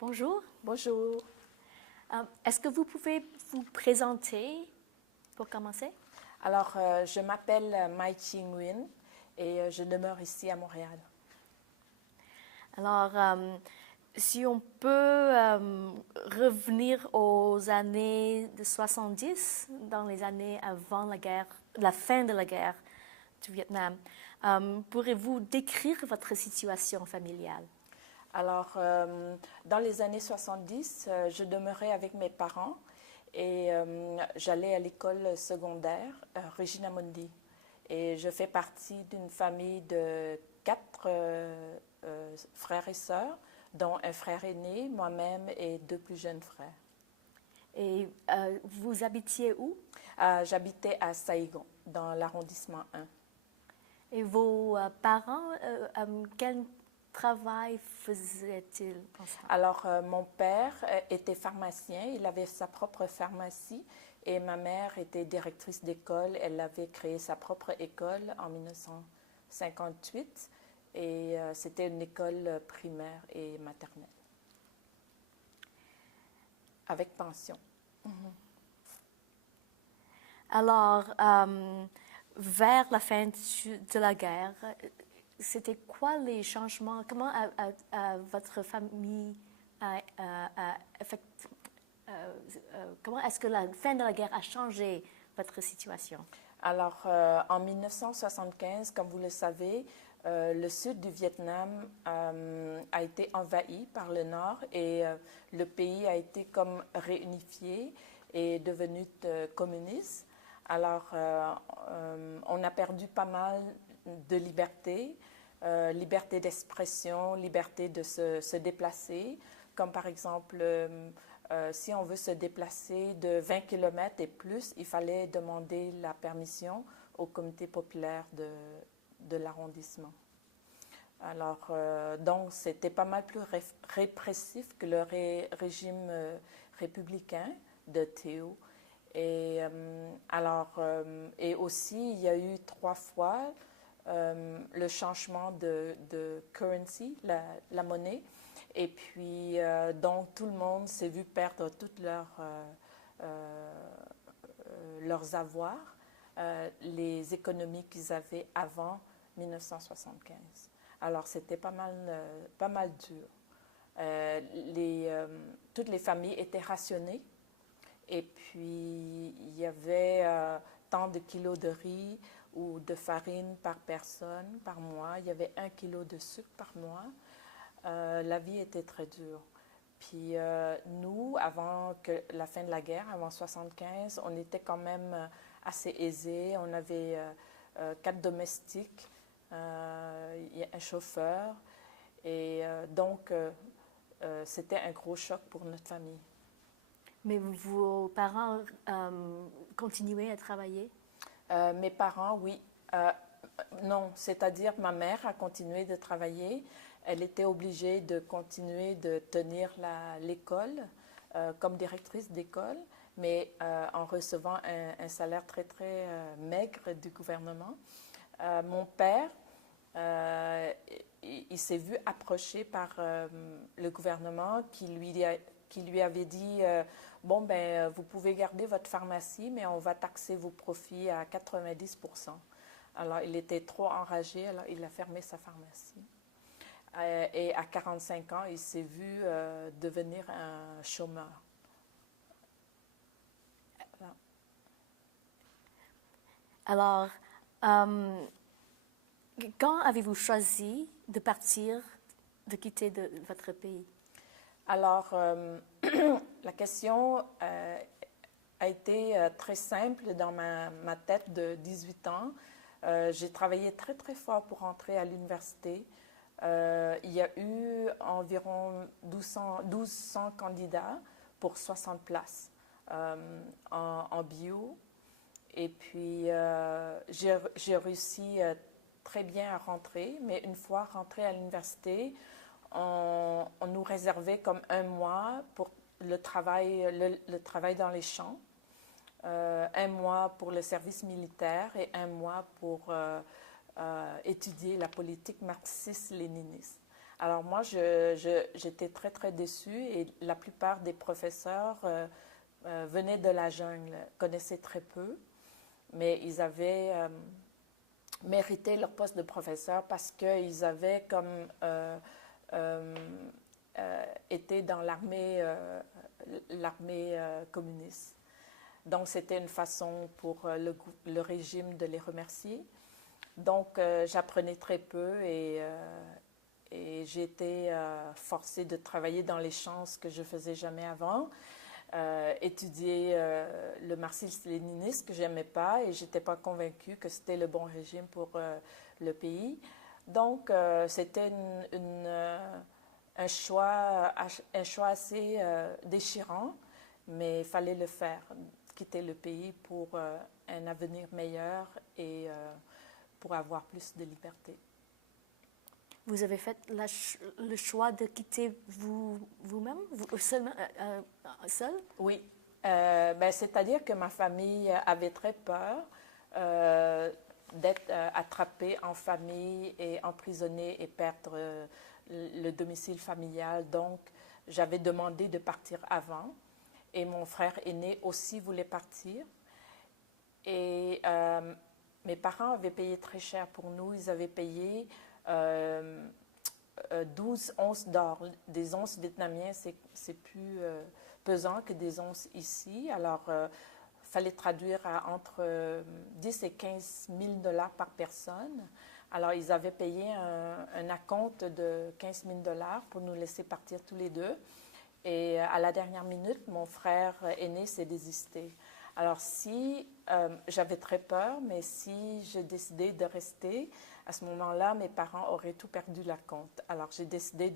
Bonjour. Bonjour. Est-ce que vous pouvez vous présenter pour commencer? Alors, je m'appelle Mai Chi Nguyen et je demeure ici à Montréal. Alors, si on peut revenir aux années de 70, dans les années avant la guerre, la fin de la guerre du Vietnam, pourrez-vous décrire votre situation familiale? Alors, dans les années 70, je demeurais avec mes parents et j'allais à l'école secondaire Regina Mundi. Et je fais partie d'une famille de quatre frères et sœurs, dont un frère aîné, moi-même et deux plus jeunes frères. Et vous habitiez où? J'habitais à Saïgon, dans l'arrondissement 1. Et vos parents, quel travail faisaient-ils ensemble? Alors, mon père était pharmacien, il avait sa propre pharmacie et ma mère était directrice d'école. Elle avait créé sa propre école en 1958 et c'était une école primaire et maternelle avec pension. Alors, vers la fin de la guerre, c'était quoi les changements? Comment votre famille comment est-ce que la fin de la guerre a changé votre situation? Alors, en 1975, comme vous le savez, le sud du Vietnam a été envahi par le nord et le pays a été comme réunifié et devenu communiste. Alors, on a perdu pas mal de liberté, liberté d'expression, liberté de se déplacer, comme par exemple si on veut se déplacer de 20 km et plus, il fallait demander la permission au comité populaire de l'arrondissement. Alors, donc, c'était pas mal plus répressif que le régime républicain de Théo. Et et aussi, il y a eu 3 fois le changement de currency, la monnaie. Et puis, donc, tout le monde s'est vu perdre toutes leurs avoirs, les économies qu'ils avaient avant 1975. Alors, c'était pas mal dur. Toutes les familles étaient rationnées. Et puis, il y avait tant de kilos de riz ou de farine par personne, par mois. Il y avait 1 kilo de sucre par mois. La vie était très dure. Puis nous, avant que la fin de la guerre, avant 75, on était quand même assez aisés. On avait 4 domestiques, un chauffeur. Et donc, c'était un gros choc pour notre famille. Mais vos parents continuaient à travailler? Mes parents, oui. Non, c'est-à-dire ma mère a continué de travailler. Elle était obligée de continuer de tenir l'école comme directrice d'école, mais en recevant un salaire très, très maigre du gouvernement. Mon père, il s'est vu approché par le gouvernement qui lui avait dit bon, ben, vous pouvez garder votre pharmacie, mais on va taxer vos profits à 90%. Alors, il était trop enragé, alors il a fermé sa pharmacie. Et à 45 ans, il s'est vu devenir un chômeur. Alors, quand avez-vous choisi de partir, de quitter votre pays? Alors, la question a été très simple dans ma tête de 18 ans. J'ai travaillé très, très fort pour entrer à l'université. Il y a eu environ 1200 candidats pour 60 places en bio. Et puis, j'ai réussi très bien à rentrer, mais une fois rentrée à l'université, on nous réservait comme 1 mois pour le travail dans les champs, 1 mois pour le service militaire et 1 mois pour étudier la politique marxiste-léniniste. Alors moi, j'étais très, très déçue et la plupart des professeurs venaient de la jungle, connaissaient très peu, mais ils avaient mérité leur poste de professeur parce qu'ils avaient comme euh, été dans l'armée communiste. Donc c'était une façon pour le régime de les remercier. Donc j'apprenais très peu et j'ai été forcée de travailler dans les champs, ce que je faisais jamais avant. Étudier le marxisme-léninisme que j'aimais pas et j'étais pas convaincue que c'était le bon régime pour le pays. Donc c'était un choix assez déchirant, mais il fallait le faire, quitter le pays pour un avenir meilleur et pour avoir plus de liberté. Vous avez fait le choix de quitter vous-même, seul? Oui, c'est-à-dire que ma famille avait très peur d'être attrapée en famille et emprisonnée et perdre le domicile familial. Donc, j'avais demandé de partir avant et mon frère aîné aussi voulait partir. Et mes parents avaient payé très cher pour nous. Ils avaient payé 12 onces d'or. Des onces vietnamiens, c'est plus pesant que des onces ici. Alors, il fallait traduire à entre 10 et 15 000 dollars par personne. Alors, ils avaient payé un acompte de 15 000 dollars pour nous laisser partir tous les deux. Et à la dernière minute, mon frère aîné s'est désisté. Alors, j'avais très peur, mais si je décidais de rester, à ce moment-là, mes parents auraient tout perdu la compte. Alors, j'ai décidé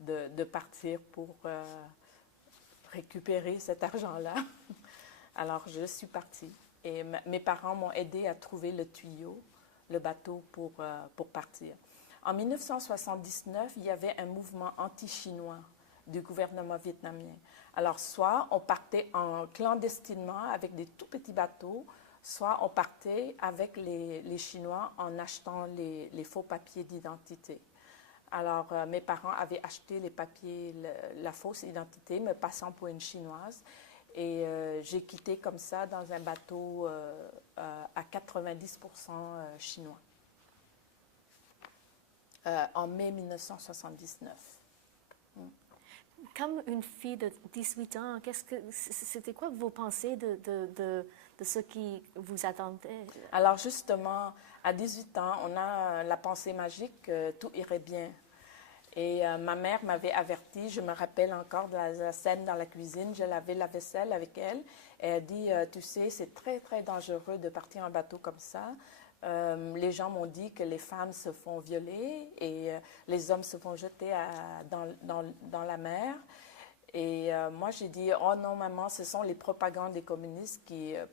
de partir pour récupérer cet argent-là. Alors, je suis partie. Et mes parents m'ont aidé à trouver le tuyau, le bateau pour partir. En 1979, il y avait un mouvement anti-chinois du gouvernement vietnamien. Alors, soit on partait clandestinement avec des tout petits bateaux, soit on partait avec les Chinois en achetant les faux papiers d'identité. Alors, mes parents avaient acheté les papiers, la fausse identité, me passant pour une Chinoise. Et j'ai quitté comme ça dans un bateau à 90% chinois en mai 1979. Comme une fille de 18 ans, c'était quoi vos pensées de ce qui vous attendait? Alors justement, à 18 ans, on a la pensée magique que tout irait bien. Et ma mère m'avait avertie, je me rappelle encore de la scène dans la cuisine, je lavais la vaisselle avec elle. Et elle dit, tu sais, c'est très, très dangereux de partir en bateau comme ça. Les gens m'ont dit que les femmes se font violer et les hommes se font jeter dans la mer. Et moi, j'ai dit, oh non, maman, ce sont les propagandes des communistes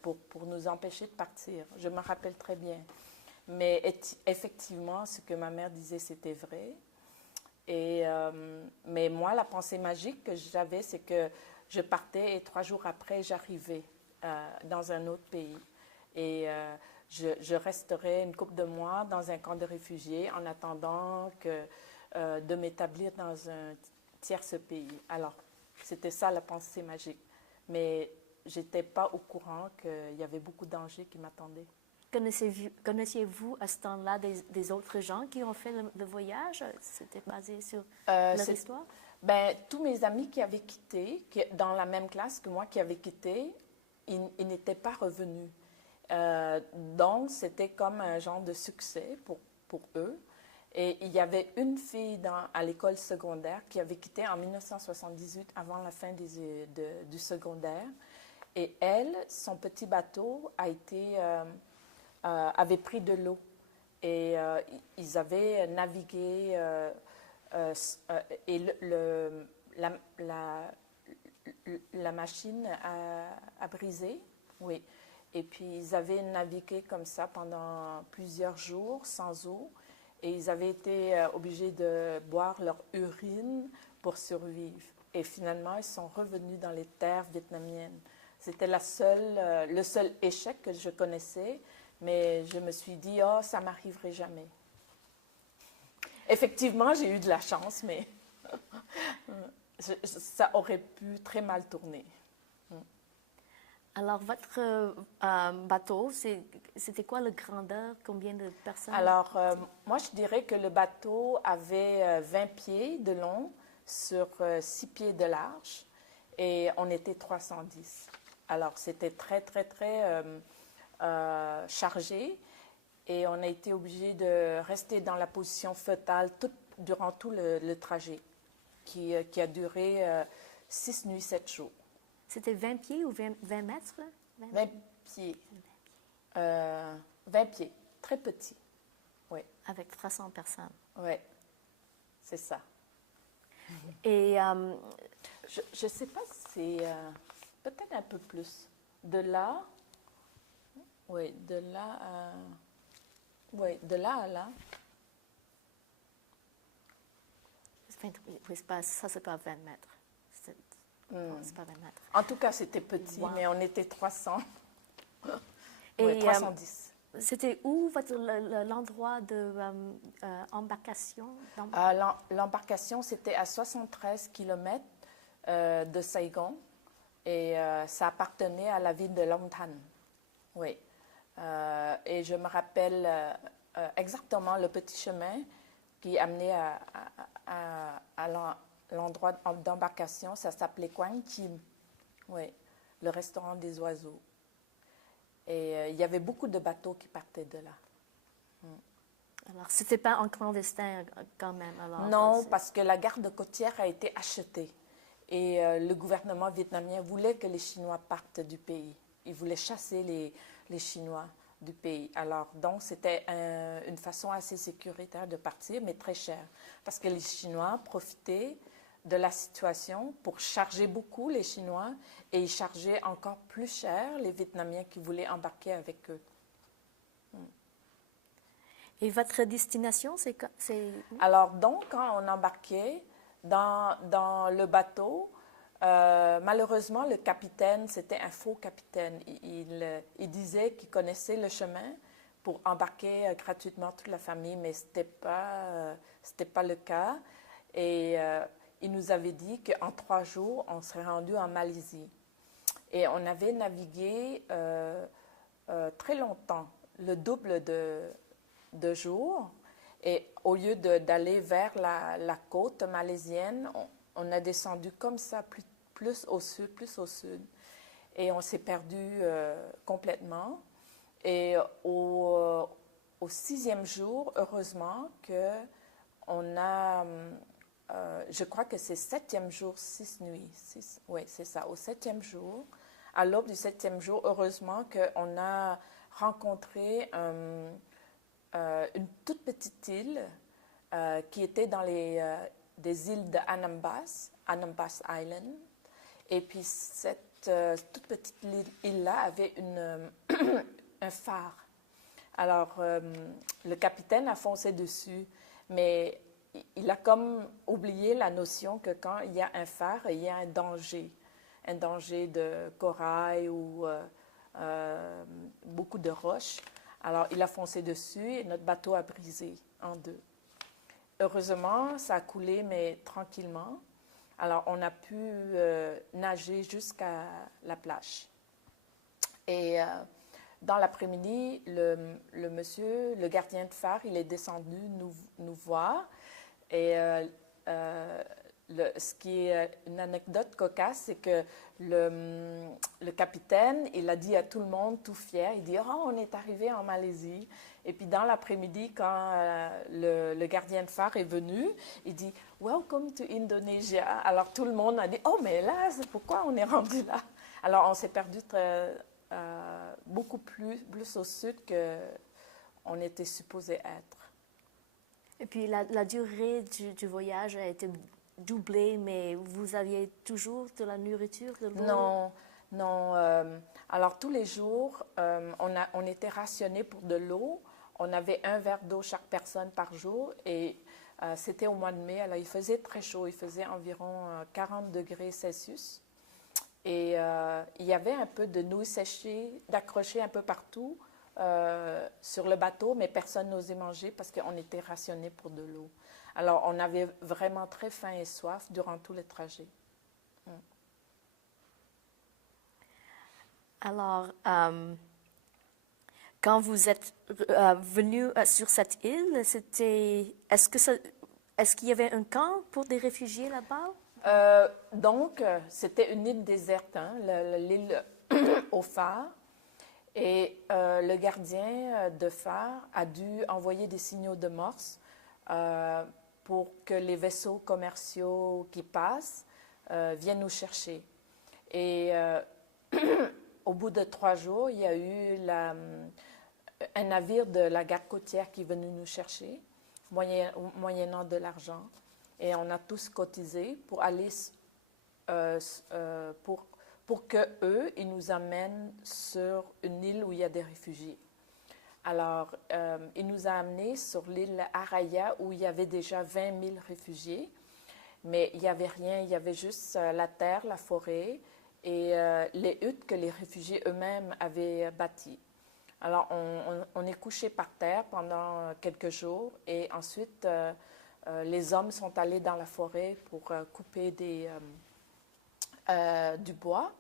pour nous empêcher de partir. Je me rappelle très bien. Mais effectivement, ce que ma mère disait, c'était vrai. Mais moi, la pensée magique que j'avais, c'est que je partais et 3 jours après, j'arrivais dans un autre pays. Et je resterai une couple de mois dans un camp de réfugiés en attendant de m'établir dans un tierce pays. Alors, c'était ça la pensée magique. Mais je n'étais pas au courant qu'il y avait beaucoup de dangers qui m'attendaient. Connaissiez-vous à ce temps-là des autres gens qui ont fait le voyage? C'était basé sur leur histoire? Ben, tous mes amis qui avaient quitté, dans la même classe que moi, qui avaient quitté, ils n'étaient pas revenus. Donc, c'était comme un genre de succès pour eux. Et il y avait une fille à l'école secondaire qui avait quitté en 1978, avant la fin du secondaire. Et elle, son petit bateau avait pris de l'eau. Et ils avaient navigué et la machine a brisé. Oui. Et puis, ils avaient navigué comme ça pendant plusieurs jours sans eau. Et ils avaient été obligés de boire leur urine pour survivre. Et finalement, ils sont revenus dans les terres vietnamiennes. C'était le seul échec que je connaissais, mais je me suis dit, oh, ça m'arriverait jamais. Effectivement, j'ai eu de la chance, mais ça aurait pu très mal tourner. Alors, votre bateau, c'était quoi la grandeur? Combien de personnes? Alors, moi, je dirais que le bateau avait 20 pieds de long sur 6 pieds de large et on était 310. Alors, c'était très, très, très chargé et on a été obligé de rester dans la position fœtale durant tout le trajet qui a duré 6 nuits, 7 jours. C'était 20 pieds ou 20 mètres? 20 pieds. 20 pieds, très petit. Oui. Avec 300 personnes. Oui, c'est ça. Et je ne sais pas si c'est peut-être un peu plus. De là, oui, de là à, oui, de là à là. Oui, ça, c'est pas 20 mètres. C'est pas 20 mètres. En tout cas, c'était petit, Wow. mais on était 300. Et Oui, 310. c'était où l'endroit de embarcation? L'embarcation, c'était à 73 km de Saigon et ça appartenait à la ville de Long Thanh. Oui. Et je me rappelle exactement le petit chemin qui amenait à l'endroit d'embarcation. Ça s'appelait Quang Chim. Oui, le restaurant des oiseaux. Et il y avait beaucoup de bateaux qui partaient de là. Alors, c'était pas en clandestin quand même? Alors, Non, parce que la garde côtière a été achetée. Et le gouvernement vietnamien voulait que les Chinois partent du pays. Il voulait chasser les Chinois du pays. Alors, donc, c'était une façon assez sécuritaire de partir, mais très chère. Parce que les Chinois profitaient de la situation pour charger beaucoup les Chinois et ils chargeaient encore plus cher les Vietnamiens qui voulaient embarquer avec eux. Et votre destination, c'est où? Alors, donc, quand on embarquait dans le bateau, malheureusement, le capitaine, c'était un faux capitaine. Il disait qu'il connaissait le chemin pour embarquer gratuitement toute la famille, mais ce n'était pas le cas. Et il nous avait dit qu'en 3 jours, on serait rendu en Malaisie. Et on avait navigué très longtemps, le double de jours. Et au lieu d'aller vers la côte malaisienne, on a descendu comme ça, plus au sud. Et on s'est perdu complètement. Et au 6e jour, heureusement qu'on a, je crois que c'est 7e jour, 6 nuits. Oui, c'est ça, au 7e jour. À l'aube du 7e jour, heureusement qu'on a rencontré une toute petite île qui était dans des îles de Anambas Island. Et puis cette toute petite île-là avait un phare. Alors, le capitaine a foncé dessus, mais il a comme oublié la notion que quand il y a un phare, il y a un danger de corail ou beaucoup de roches. Alors, il a foncé dessus et notre bateau a brisé en 2. Heureusement, ça a coulé, mais tranquillement. Alors, on a pu nager jusqu'à la plage. Et dans l'après-midi, le monsieur, le gardien de phare, il est descendu nous voir. Et ce qui est une anecdote cocasse, c'est que le capitaine, il a dit à tout le monde, tout fier, il dit « Oh, on est arrivé en Malaisie ». Et puis dans l'après-midi, quand le gardien de phare est venu, il dit « Welcome to Indonesia ». Alors tout le monde a dit « Oh, mais là, c'est pourquoi on est rendu là ?» Alors on s'est perdu beaucoup plus au sud qu'on était supposé être. Et puis la durée du voyage a été doublée, mais vous aviez toujours de la nourriture, de l'eau? Non. Alors tous les jours, on était rationnés pour de l'eau. On avait 1 verre d'eau chaque personne par jour et c'était au mois de mai. Alors il faisait très chaud, il faisait environ 40 degrés Celsius. Et il y avait un peu de nouilles séchées, d'accrochées un peu partout sur le bateau, mais personne n'osait manger parce qu'on était rationné pour de l'eau. Alors, on avait vraiment très faim et soif durant tout le trajet. Alors, quand vous êtes venu sur cette île, est-ce qu'il y avait un camp pour des réfugiés là-bas? Donc, c'était une île déserte, hein, l'île au phare. Et le gardien de phare a dû envoyer des signaux de morse pour que les vaisseaux commerciaux qui passent viennent nous chercher. Et au bout de 3 jours, il y a eu un navire de la garde côtière qui est venu nous chercher, moyennant de l'argent. Et on a tous cotisé pour aller, pour qu'eux, ils nous amènent sur une île où il y a des réfugiés. Alors, il nous a amenés sur l'île Araya où il y avait déjà 20 000 réfugiés, mais il n'y avait rien, il y avait juste la terre, la forêt et les huttes que les réfugiés eux-mêmes avaient bâties. Alors, on est couché par terre pendant quelques jours et ensuite, les hommes sont allés dans la forêt pour couper du bois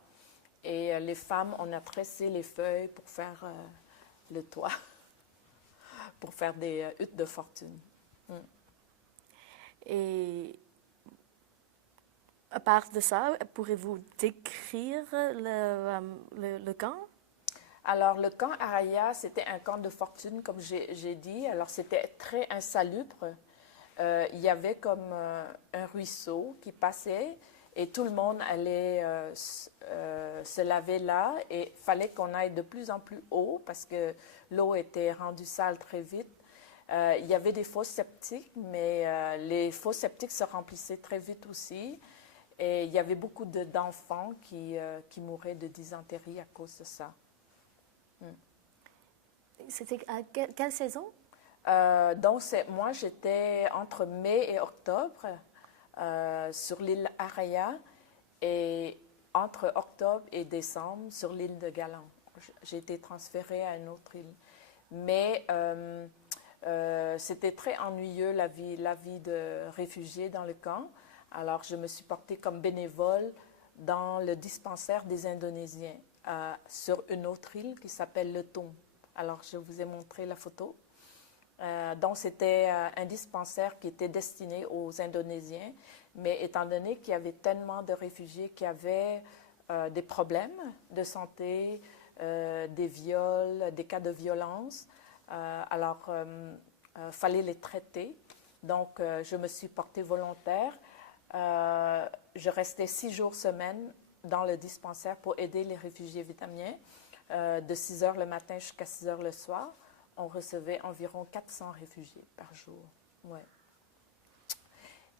et les femmes, on a tressé les feuilles pour faire le toit, pour faire des huttes de fortune. Et à part de ça, pourrez-vous décrire le camp? Alors, le camp Araya, c'était un camp de fortune, comme j'ai dit. Alors, c'était très insalubre. Il y avait comme un ruisseau qui passait et tout le monde allait se laver là. Et il fallait qu'on aille de plus en plus haut parce que l'eau était rendue sale très vite. Il y avait des fosses septiques, mais les fosses septiques se remplissaient très vite aussi. Et il y avait beaucoup d'enfants qui mouraient de dysenterie à cause de ça. C'était à quelle saison? Donc, moi, j'étais entre mai et octobre sur l'île Araya et entre octobre et décembre sur l'île de Galan. J'ai été transférée à une autre île. Mais c'était très ennuyeux la vie de réfugié dans le camp. Alors, je me suis portée comme bénévole dans le dispensaire des Indonésiens sur une autre île qui s'appelle Le Thon. Alors, je vous ai montré la photo. Donc, c'était un dispensaire qui était destiné aux Indonésiens. Mais étant donné qu'il y avait tellement de réfugiés qui avaient des problèmes de santé, des viols, des cas de violence, alors, fallait les traiter. Donc, je me suis portée volontaire. Je restais 6 jours semaine dans le dispensaire pour aider les réfugiés vietnamiens. De 6 heures le matin jusqu'à 6 heures le soir, on recevait environ 400 réfugiés par jour. Ouais.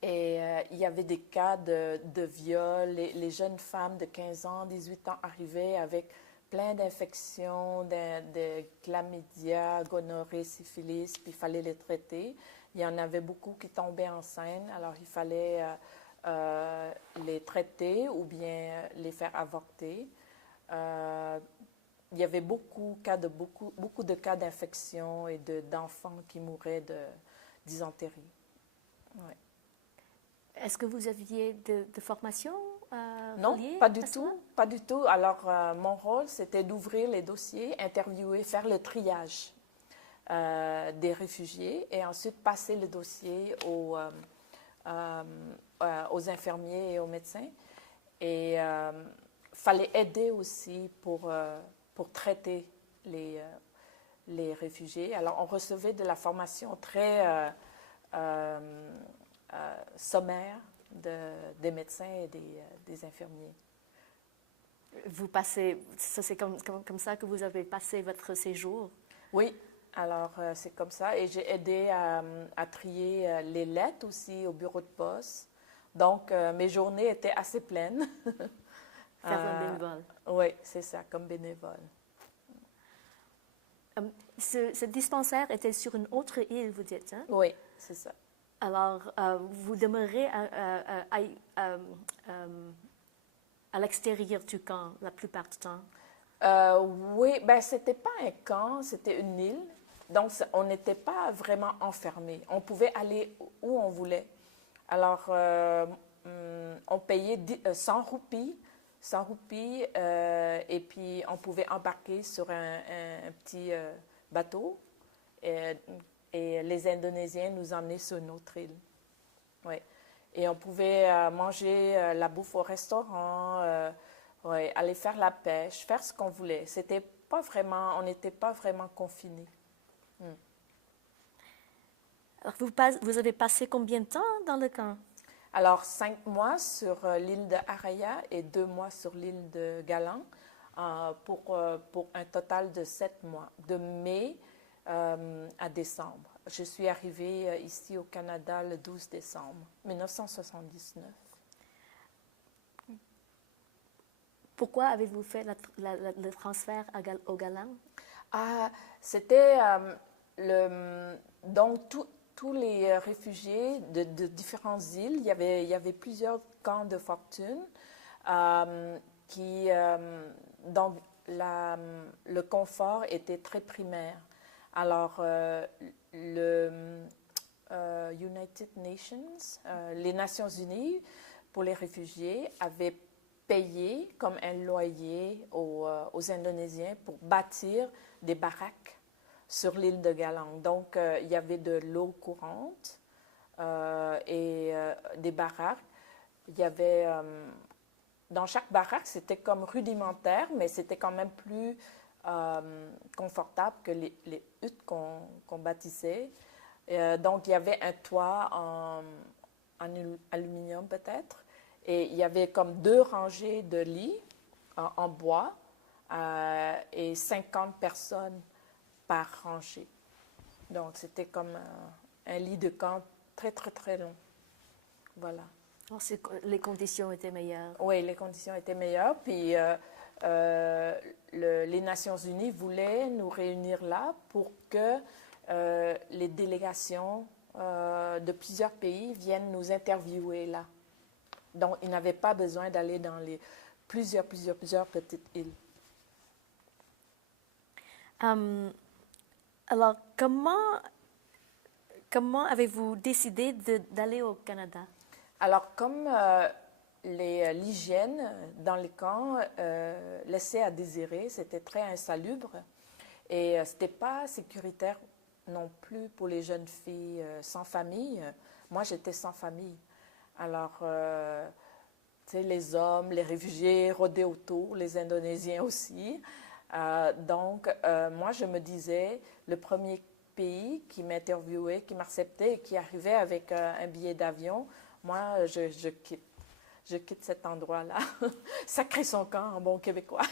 Et il y avait des cas de viol. Les jeunes femmes de 15 ans, 18 ans arrivaient avec plein d'infections, de chlamydia, gonorrhée, syphilis, puis il fallait les traiter. Il y en avait beaucoup qui tombaient enceintes, alors il fallait les traiter ou bien les faire avorter. Il y avait beaucoup de cas d'infection et d'enfants qui mouraient de dysenterie. Ouais. Est-ce que vous aviez de formation Non, pas du tout, pas du tout. Alors, mon rôle, c'était d'ouvrir les dossiers, interviewer, faire le triage des réfugiés et ensuite passer le dossier aux infirmiers et aux médecins. Et fallait aider aussi pour traiter les réfugiés. Alors, on recevait de la formation très sommaire des médecins et des infirmiers. C'est comme ça que vous avez passé votre séjour? Oui, alors c'est comme ça. Et j'ai aidé à trier les lettres aussi au bureau de poste. Donc, mes journées étaient assez pleines. Faire un bénévole. Oui, c'est ça, comme bénévole. Ce dispensaire était sur une autre île, vous dites, hein? Oui, c'est ça. Alors, vous demeurez à l'extérieur du camp la plupart du temps? Oui, ben c'était pas un camp, c'était une île. Donc, on n'était pas vraiment enfermés. On pouvait aller où on voulait. Alors, on payait 100 roupies, 100 roupies et puis on pouvait embarquer sur un petit bateau et les Indonésiens nous emmenaient sur notre île. Ouais. Et on pouvait manger la bouffe au restaurant, ouais, aller faire la pêche, faire ce qu'on voulait. C'était pas vraiment, on n'était pas vraiment confinés. Alors, vous avez passé combien de temps dans le camp? Alors, 5 mois sur l'île de Araya et 2 mois sur l'île de Galang pour un total de 7 mois, de mai à décembre. Je suis arrivée ici au Canada le 12 décembre 1979. Pourquoi avez-vous fait le transfert au Galang? C'était donc tous les réfugiés de différentes îles. Il y avait plusieurs camps de fortune donc le confort était très primaire. Alors, le United Nations, les Nations Unies pour les réfugiés avaient payé comme un loyer aux Indonésiens pour bâtir des baraques sur l'île de Galang. Donc, il y avait de l'eau courante et des baraques. Il y avait, dans chaque baraque, c'était comme rudimentaire, mais c'était quand même plus confortable que les huttes qu'on bâtissait. Donc, il y avait un toit en aluminium peut-être. Et il y avait comme 2 rangées de lits en bois et 50 personnes par rangée. Donc, c'était comme un lit de camp très, très, très long. Voilà. Alors, les conditions étaient meilleures. Oui, les conditions étaient meilleures. Puis, les Nations Unies voulaient nous réunir là pour que les délégations de plusieurs pays viennent nous interviewer là. Donc, ils n'avaient pas besoin d'aller dans les plusieurs petites îles. Alors, comment avez-vous décidé d'aller au Canada? Alors, comme l'hygiène dans les camps laissait à désirer, c'était très insalubre et ce n'était pas sécuritaire non plus pour les jeunes filles sans famille. Moi, j'étais sans famille. Alors, tu sais, les hommes, les réfugiés rôdaient autour, les Indonésiens aussi. Donc, moi, je me disais, le premier pays qui m'interviewait, qui m'acceptait et qui arrivait avec un billet d'avion, moi, je quitte cet endroit-là. Sacré son camp en bon québécois.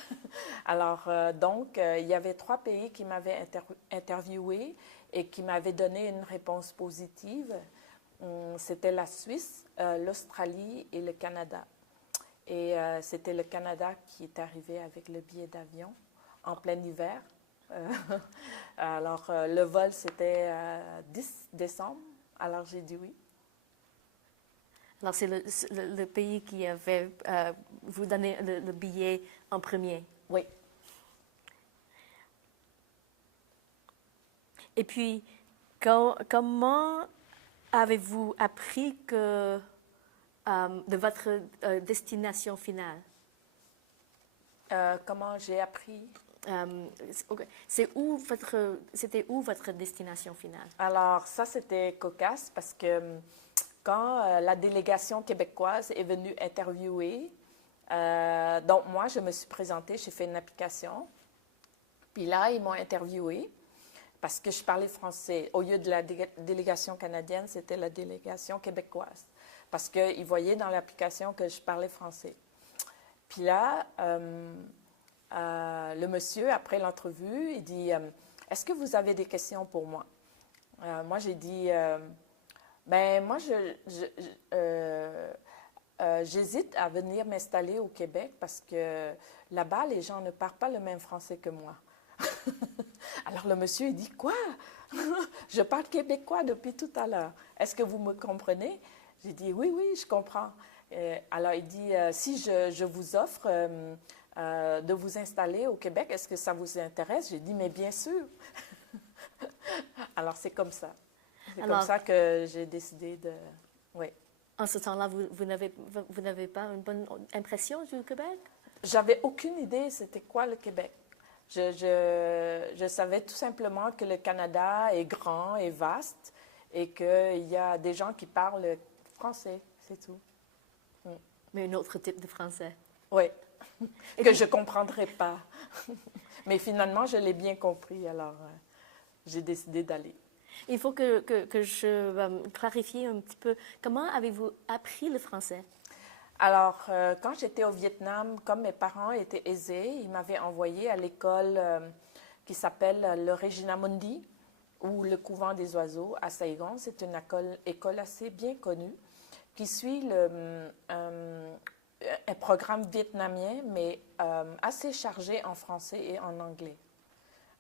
Alors, donc, il y avait 3 pays qui m'avaient interviewé et qui m'avaient donné une réponse positive. C'était la Suisse, l'Australie et le Canada. Et c'était le Canada qui est arrivé avec le billet d'avion en plein hiver. Alors, le vol, c'était 10 décembre. Alors, j'ai dit oui. Alors, c'est le pays qui avait vous donné le billet en premier. Oui. Et puis, comment avez-vous appris de votre destination finale? Comment j'ai appris? C'était où votre destination finale? Alors, ça, c'était cocasse parce que quand la délégation québécoise est venue interviewer, donc moi, je me suis présentée, j'ai fait une application. Puis là, ils m'ont interviewée parce que je parlais français. Au lieu de la délégation canadienne, c'était la délégation québécoise. Parce qu'ils voyaient dans l'application que je parlais français. Puis là, le monsieur, après l'entrevue, il dit « Est-ce que vous avez des questions pour moi? » Moi, j'ai dit ben moi, j'hésite à venir m'installer au Québec parce que là-bas, les gens ne parlent pas le même français que moi. Alors le monsieur, il dit « Quoi? Je parle québécois depuis tout à l'heure. Est-ce que vous me comprenez? » J'ai dit « Oui, oui, je comprends. » Alors il dit « Si je vous offre de vous installer au Québec, est-ce que ça vous intéresse? » J'ai dit « Mais bien sûr. » Alors, c'est comme ça. C'est comme Alors, ça que j'ai décidé de... Oui. en ce temps-là, vous n'avez pas une bonne impression du Québec? J'avais aucune idée c'était quoi le Québec. Je savais tout simplement que le Canada est grand et vaste et qu'il y a des gens qui parlent français, c'est tout. Mais un autre type de français. Oui, Et que puis, je ne comprendrais pas. Mais finalement, je l'ai bien compris, alors j'ai décidé d'aller. il faut que je clarifie un petit peu. Comment avez-vous appris le français? Alors, quand j'étais au Vietnam, comme mes parents étaient aisés, ils m'avaient envoyé à l'école qui s'appelle le Regina Mundi ou le Couvent des Oiseaux à Saigon. C'est une école assez bien connue qui suit un programme vietnamien, mais assez chargé en français et en anglais.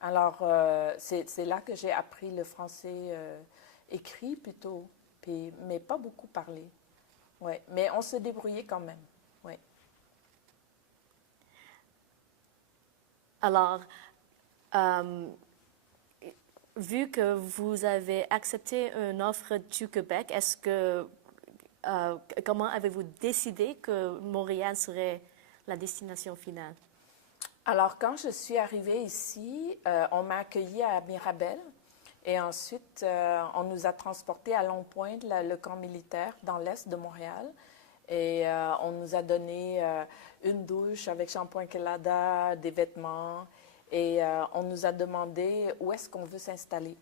Alors, c'est là que j'ai appris le français écrit plutôt, mais pas beaucoup parlé. Ouais, mais on se débrouillait quand même. Ouais. Alors, euh, vu que vous avez accepté une offre du Québec, comment avez-vous décidé que Montréal serait la destination finale? Alors, quand je suis arrivée ici, on m'a accueilli à Mirabel et ensuite, on nous a transportés à Long-Pointe, le camp militaire dans l'est de Montréal. Et on nous a donné une douche avec shampoing Kelada, des vêtements. Et on nous a demandé où est-ce qu'on veut s'installer.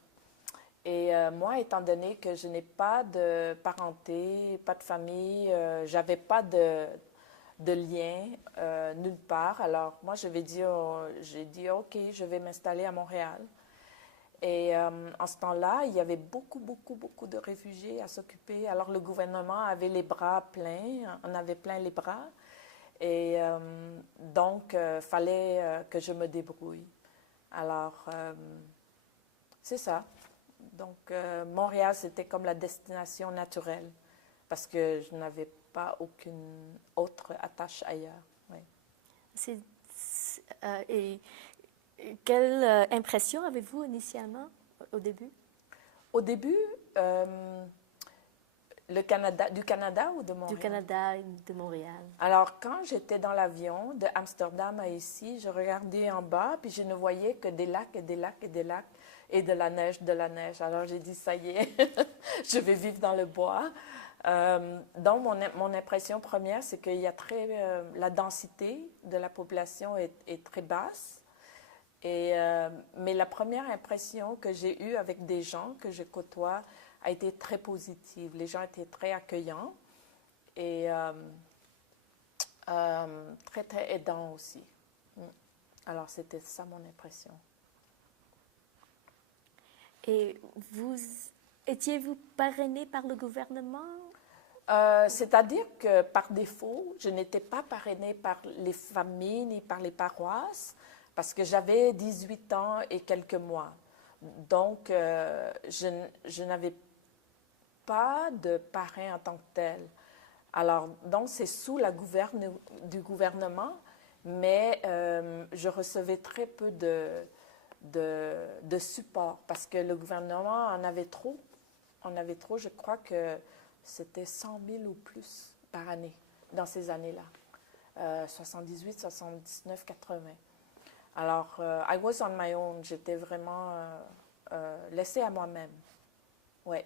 Et moi, étant donné que je n'ai pas de parenté, pas de famille, j'avais pas de lien nulle part. Alors moi, j'ai dit, OK, je vais m'installer à Montréal. Et en ce temps-là, il y avait beaucoup de réfugiés à s'occuper. Alors le gouvernement avait les bras pleins, on avait plein les bras. Et donc, il fallait que je me débrouille. Alors, c'est ça. Donc, Montréal, c'était comme la destination naturelle parce que je n'avais pas aucune autre attache ailleurs. Oui. Et quelle impression avez-vous initialement au début? Au début, du Canada ou de Montréal? Du Canada et de Montréal. Alors, quand j'étais dans l'avion de Amsterdam à ici, je regardais en bas, puis je ne voyais que des lacs et des lacs et des lacs et de la neige, de la neige. Alors, j'ai dit, ça y est, je vais vivre dans le bois. Donc, mon impression première, c'est qu'il y a la densité de la population est très basse. Mais la première impression que j'ai eue avec des gens que je côtoie a été très positive. Les gens étaient très accueillants et très aidants aussi. Alors, c'était ça mon impression. Et étiez-vous parrainé par le gouvernement? C'est-à-dire que par défaut, je n'étais pas parrainée par les familles ni par les paroisses parce que j'avais 18 ans et quelques mois. Donc, je n'avais pas de parrain en tant que tel. Alors, donc, c'est sous la gouverne du gouvernement, mais je recevais très peu de support parce que le gouvernement en avait trop. On avait trop, je crois que c'était 100 000 ou plus par année dans ces années-là. 78, 79, 80. Alors, I was on my own. J'étais vraiment laissée à moi-même. Ouais.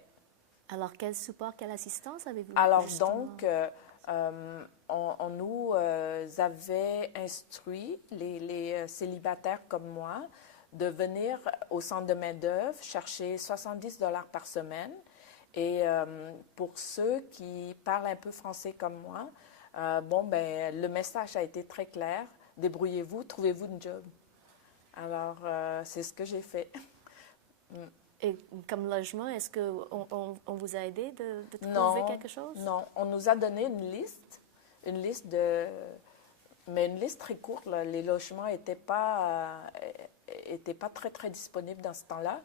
Alors, quel support, quelle assistance avez-vous? Alors, justement? donc, on nous avait instruit, les célibataires comme moi, de venir au centre de main-d'œuvre chercher 70 $ par semaine. Et pour ceux qui parlent un peu français comme moi, le message a été très clair. Débrouillez-vous, trouvez-vous une job. Alors, c'est ce que j'ai fait. Et comme logement, est-ce qu'on vous a aidé de trouver quelque chose? Non, on nous a donné une liste mais une liste très courte. Là. Les logements n'étaient pas très disponibles dans ce temps-là.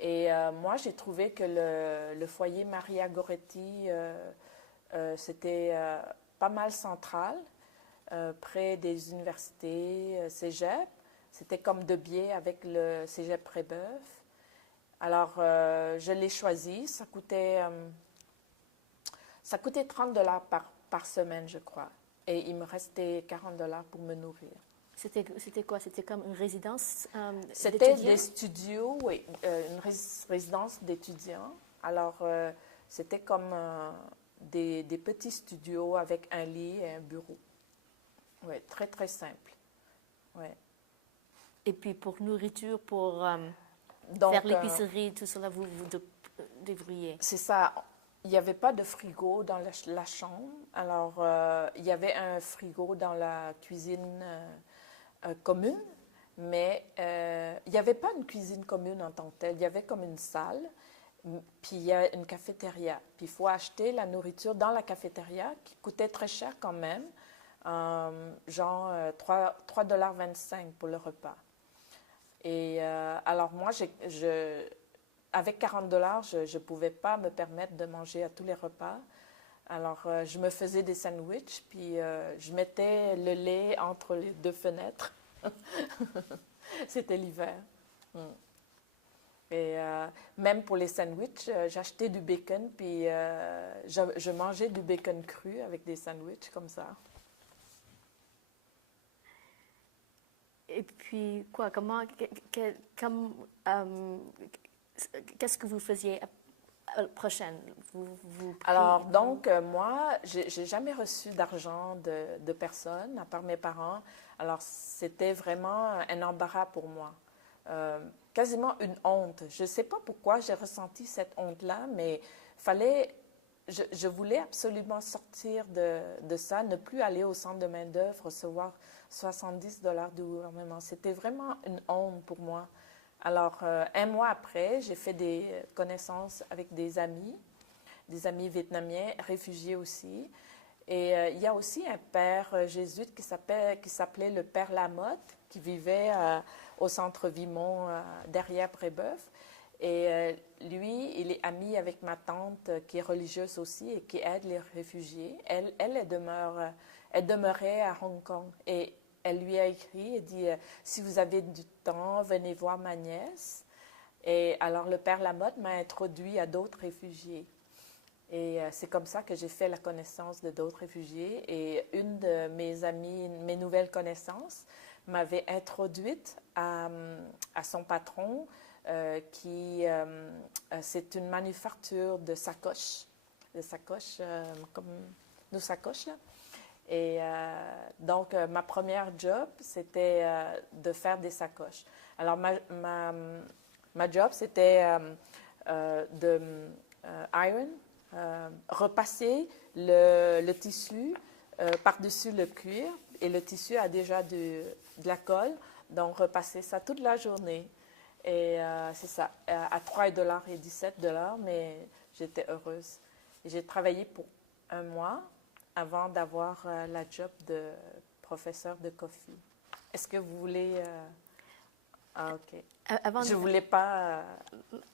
Et moi, j'ai trouvé que le foyer Maria Goretti, c'était pas mal central, près des universités, cégep. C'était comme de biais avec le cégep Brébeuf. Alors, je l'ai choisi. Ça coûtait 30 $ par semaine, je crois. Et il me restait 40 $ pour me nourrir. C'était quoi? C'était comme une résidence C'était d'étudiants? des studios, oui, une résidence d'étudiants. Alors, c'était comme des petits studios avec un lit et un bureau. Oui, très, très simple. Ouais. Et puis pour nourriture, pour Donc, faire l'épicerie, tout cela, vous devriez. c'est ça. Il n'y avait pas de frigo dans la chambre. Alors, il y avait un frigo dans la cuisine commune, mais il n'y avait pas une cuisine commune en tant que telle. Il y avait comme une salle, puis il y a une cafétéria. Puis il faut acheter la nourriture dans la cafétéria, qui coûtait très cher quand même, genre 3,25 $ pour le repas. Et alors moi, avec 40 $, je ne pouvais pas me permettre de manger à tous les repas. Alors, je me faisais des sandwichs, puis je mettais le lait entre les deux fenêtres. C'était l'hiver. Et même pour les sandwichs, j'achetais du bacon, puis je mangeais du bacon cru avec des sandwichs comme ça. Et puis, quoi, qu'est-ce que vous faisiez prochaine? Alors, donc, moi, j'ai jamais reçu d'argent de personne, à part mes parents. Alors, c'était vraiment un embarras pour moi. Quasiment une honte. Je ne sais pas pourquoi j'ai ressenti cette honte-là, mais je voulais absolument sortir de ça, ne plus aller au centre de main-d'œuvre, recevoir 70 $ du gouvernement. C'était vraiment une honte pour moi. Alors, un mois après, j'ai fait des connaissances avec des amis vietnamiens, réfugiés aussi. Et il y a aussi un père jésuite qui s'appelait le père Lamotte, qui vivait au centre Vimont, derrière Brébeuf. Et lui, il est ami avec ma tante, qui est religieuse aussi et qui aide les réfugiés. Elle demeurait à Hong Kong. Et elle lui a écrit et dit, si vous avez du temps, venez voir ma nièce. Et alors, le père Lamotte m'a introduit à d'autres réfugiés. Et c'est comme ça que j'ai fait la connaissance de d'autres réfugiés. Et une de mes amies, mes nouvelles connaissances, m'avait introduite à son patron, c'est une manufacture de sacoches, comme nos sacoches, là. Et donc, ma première job, c'était de faire des sacoches. Alors, ma job, c'était de iron, repasser le tissu par-dessus le cuir. Et le tissu a déjà de la colle, donc repasser ça toute la journée. Et c'est ça, à 3,17 $, mais j'étais heureuse. Et j'ai travaillé pour un mois avant d'avoir la job de professeur de coffee. Est-ce que vous voulez... Ah, OK. Je ne voulais pas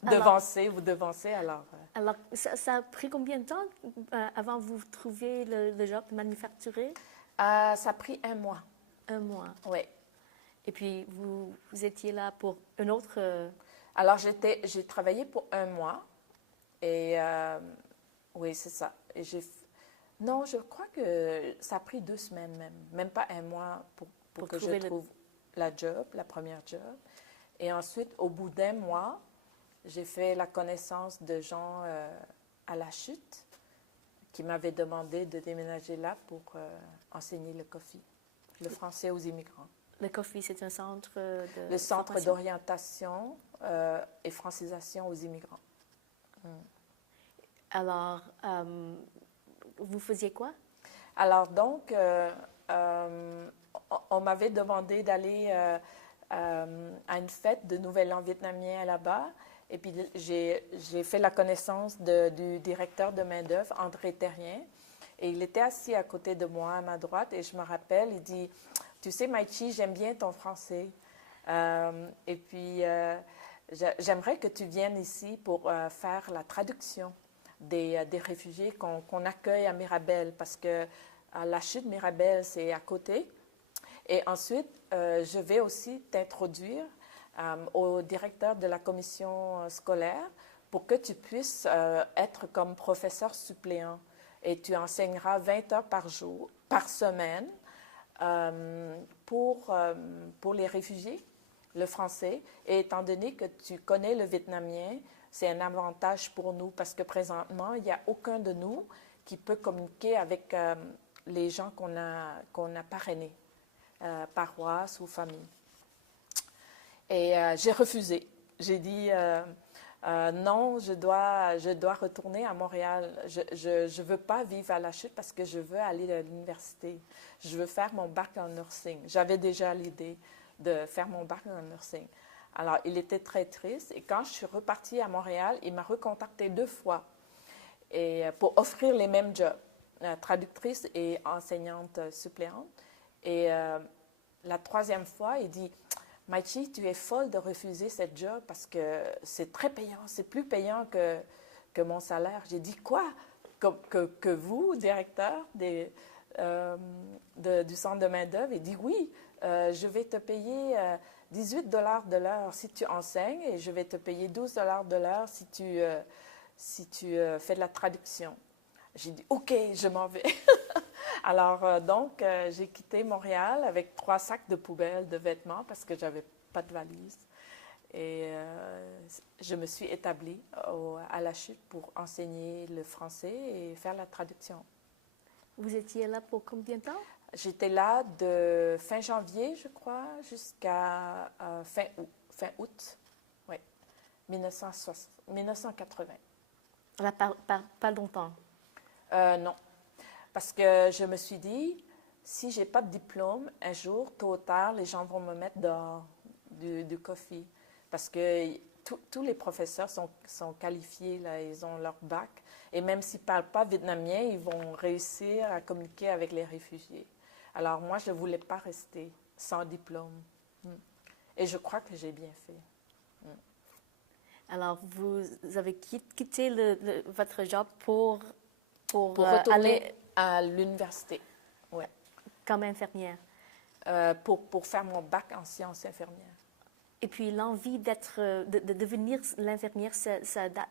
vous devancer, alors... Alors, ça a pris combien de temps avant que vous trouviez le job de manufacturier? Ça a pris un mois. Un mois. Oui. Et puis, vous étiez là pour un autre... Alors, j'ai travaillé pour un mois. Et oui, c'est ça. Et non, je crois que ça a pris 2 semaines même. Même pas un mois pour que je trouve la première job. Et ensuite, au bout d'un mois, j'ai fait la connaissance de gens à La Chute qui m'avaient demandé de déménager là pour enseigner le coffee, le français aux immigrants. Le coffee, c'est un centre de... Le centre d'orientation et francisation aux immigrants. Alors, vous faisiez quoi? Alors, donc, on m'avait demandé d'aller à une fête de Nouvel An vietnamien là-bas. Et puis, j'ai fait la connaissance du directeur de main-d'œuvre, André Terrien. Et il était assis à côté de moi, à ma droite. Et je me rappelle, il dit, « Tu sais, Maïchi, j'aime bien ton français. Et puis, j'aimerais que tu viennes ici pour faire la traduction des réfugiés qu'on accueille à Mirabel. Parce que la chute Mirabel, c'est à côté. Et ensuite, je vais aussi t'introduire au directeur de la commission scolaire pour que tu puisses être comme professeur suppléant. Et tu enseigneras 20 heures par semaine pour les réfugiés, le français. Et étant donné que tu connais le vietnamien, c'est un avantage pour nous parce que présentement, il n'y a aucun de nous qui peut communiquer avec les gens qu'on a parrainés, paroisse ou famille. Et j'ai refusé. J'ai dit non, je dois retourner à Montréal. Je veux pas vivre à la Chute parce que je veux aller à l'université. Je veux faire mon bac en nursing. J'avais déjà l'idée de faire mon bac en nursing. Alors, il était très triste. Et quand je suis repartie à Montréal, il m'a recontacté 2 fois et, pour offrir les mêmes jobs, traductrice et enseignante suppléante. Et la 3e fois, il dit... Maïchi, tu es folle de refuser cette job parce que c'est très payant, c'est plus payant que mon salaire. J'ai dit quoi? Que vous, directeur du centre de main-d'œuvre? Il dit oui, je vais te payer 18 $ de l'heure si tu enseignes et je vais te payer 12 $ de l'heure si tu fais de la traduction. J'ai dit OK, je m'en vais. Alors, donc, j'ai quitté Montréal avec 3 sacs de poubelle de vêtements parce que je n'avais pas de valise. Et je me suis établie à la Chute pour enseigner le français et faire la traduction. Vous étiez là pour combien de temps? J'étais là de fin janvier, je crois, jusqu'à fin août, oui, 1980. Là, pas longtemps. Non. Parce que je me suis dit, si je n'ai pas de diplôme, un jour, tôt ou tard, les gens vont me mettre dehors du coffee. Parce que tous les professeurs sont qualifiés, là, ils ont leur bac. Et même s'ils ne parlent pas vietnamien, ils vont réussir à communiquer avec les réfugiés. Alors moi, je ne voulais pas rester sans diplôme. Et je crois que j'ai bien fait. Alors, vous avez quitté votre job pour retourner aller à l'université, ouais. Comme infirmière. Pour faire mon bac en sciences infirmières. Et puis l'envie de devenir l'infirmière, ça date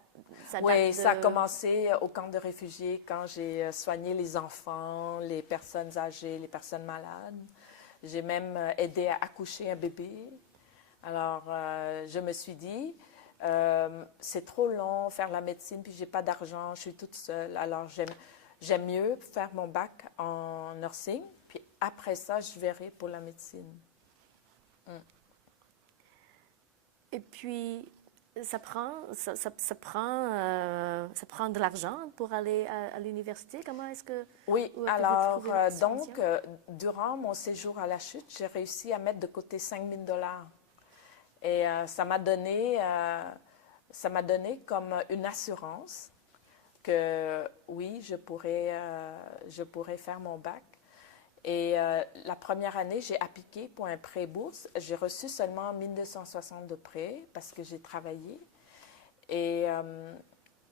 Oui, ça a commencé au camp de réfugiés quand j'ai soigné les enfants, les personnes âgées, les personnes malades. J'ai même aidé à accoucher un bébé. Alors, je me suis dit, c'est trop long faire la médecine, puis j'ai pas d'argent, je suis toute seule. Alors, j'aime mieux faire mon bac en nursing, puis après ça, je verrai pour la médecine. Et puis, ça prend de l'argent pour aller à l'université. Comment est-ce que... Oui, alors, donc, durant mon séjour à la Chute, j'ai réussi à mettre de côté 5 000 $. Et ça m'a donné comme une assurance que oui, je pourrais faire mon bac. Et la première année, j'ai appliqué pour un prêt bourse. J'ai reçu seulement 1 260 de prêt parce que j'ai travaillé. Et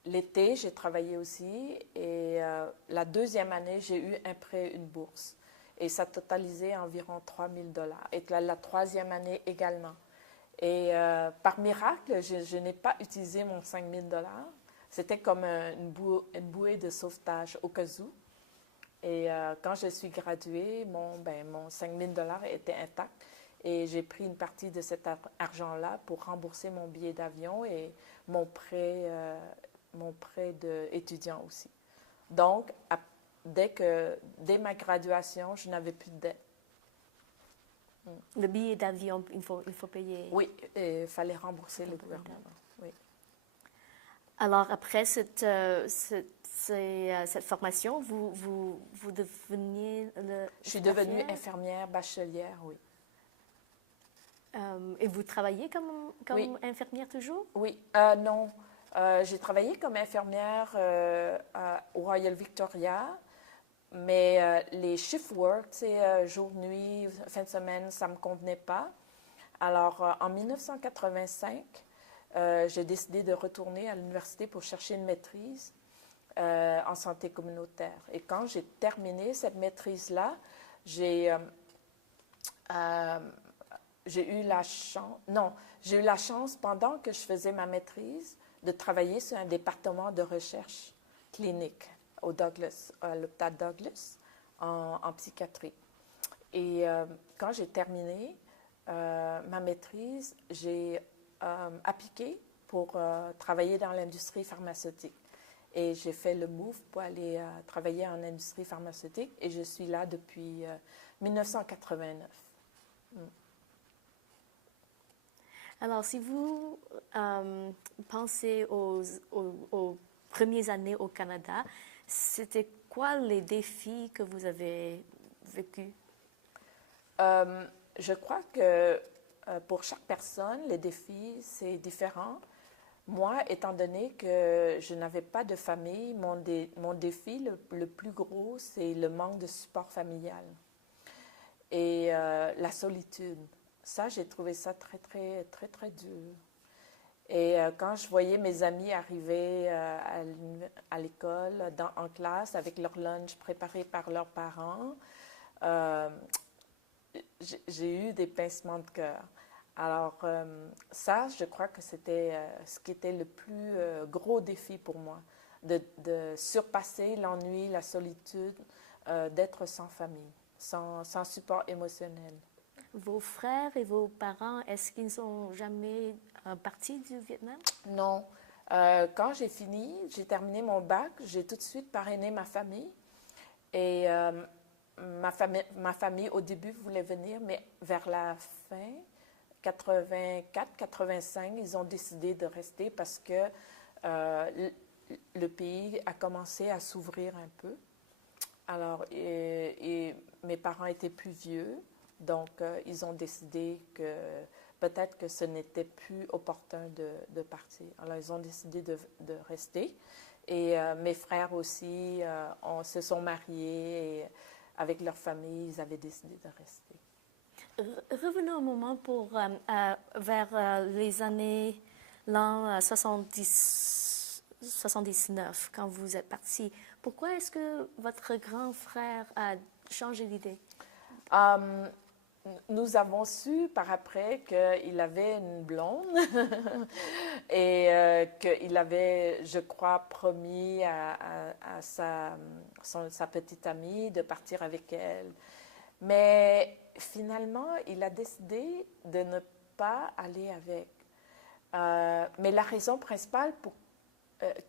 l'été, j'ai travaillé aussi. Et la 2e année, j'ai eu un prêt, une bourse. Et ça totalisait environ 3 000 $. Et la 3e année également. Et par miracle, je n'ai pas utilisé mon 5 000 $. C'était comme une bouée de sauvetage au cas où. Et quand je suis graduée, mon 5 000 $ était intact. Et j'ai pris une partie de cet argent-là pour rembourser mon billet d'avion et mon prêt d'étudiant aussi. Donc, dès ma graduation, je n'avais plus de dette. Le billet d'avion, il faut payer. Oui, il fallait rembourser le gouvernement. Oui. Alors, après cette formation, vous deveniez... Je suis devenue infirmière bachelière, oui. Et vous travaillez comme oui. Infirmière toujours? Oui, non. J'ai travaillé comme infirmière au Royal Victoria. Mais les shift work, jour, nuit, fin de semaine, ça ne me convenait pas. Alors, en 1985, j'ai décidé de retourner à l'université pour chercher une maîtrise en santé communautaire. Et quand j'ai terminé cette maîtrise-là, j'ai eu la chance, non, j'ai eu la chance pendant que je faisais ma maîtrise de travailler sur un département de recherche clinique au Douglas, à l'hôpital Douglas en psychiatrie. Et quand j'ai terminé ma maîtrise, j'ai appliqué pour travailler dans l'industrie pharmaceutique. Et j'ai fait le move pour aller travailler en industrie pharmaceutique et je suis là depuis 1989. Alors, si vous pensez aux premières années au Canada, c'était quoi les défis que vous avez vécus? Je crois que pour chaque personne, les défis, c'est différent. Moi, étant donné que je n'avais pas de famille, mon défi le plus gros, c'est le manque de support familial et la solitude. Ça, j'ai trouvé ça très, très, très, très dur. Et quand je voyais mes amis arriver à l'école, en classe, avec leur lunch préparé par leurs parents, j'ai eu des pincements de cœur. Alors, ça, je crois que c'était ce qui était le plus gros défi pour moi, de surpasser l'ennui, la solitude, d'être sans famille, sans support émotionnel. Vos frères et vos parents, est-ce qu'ils ne sont jamais partis du Vietnam? Non. Quand j'ai terminé mon bac, j'ai tout de suite parrainé ma famille. Et ma famille, au début, voulait venir, mais vers la fin, 84-85, ils ont décidé de rester parce que le pays a commencé à s'ouvrir un peu. Alors, et mes parents étaient plus vieux, donc ils ont décidé que peut-être que ce n'était plus opportun de partir. Alors, ils ont décidé de rester. Et mes frères aussi se sont mariés et avec leur famille, ils avaient décidé de rester. Revenons un moment vers les années, l'an 79, quand vous êtes parti. Pourquoi est-ce que votre grand frère a changé d'idée? Nous avons su par après qu'il avait une blonde et qu'il avait, je crois, promis à sa petite amie de partir avec elle. Mais finalement, il a décidé de ne pas aller avec. Mais la raison principale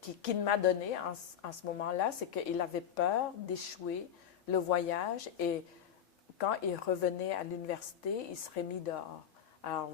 qu'il m'a donnée en ce moment-là, c'est qu'il avait peur d'échouer le voyage et quand il revenait à l'université, il serait mis dehors. Alors